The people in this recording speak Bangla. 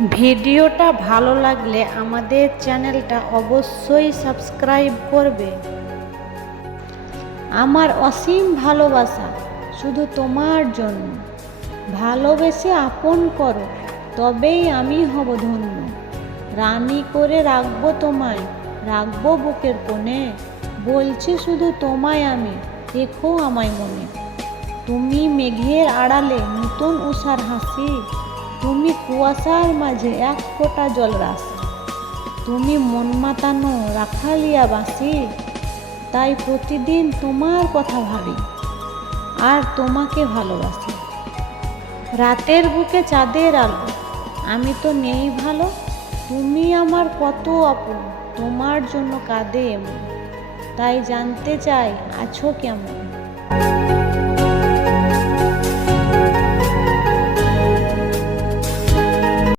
ভিডিওটা ভালো লাগলে আমাদের চ্যানেলটা অবশ্যই সাবস্ক্রাইব করবে। আমার অসীম ভালোবাসা শুধু তোমার জন্য। ভালোবেসে আপন করো, তবেই আমি হব ধন্য। রানী করে রাখবো তোমায়, রাখবো বুকের কোণে। বলছি শুধু তোমায় আমি, রেখো আমায় মনে। তুমি মেঘের আড়ালে নতুন উষার হাসি, তুমি কুয়াশার মাঝে এক ফোঁটা জলরাশি। তুমি মন মাতানো রাখালিয়া বাঁশি, তাই প্রতিদিন তোমার কথা ভাবি আর তোমাকে ভালোবাসি। রাতের বুকে চাঁদের আলো, আমি তো নেই ভালো। তুমি আমার কত আপন, তোমার জন্য কাঁদে এমন। তাই জানতে চাই আছো কেমন।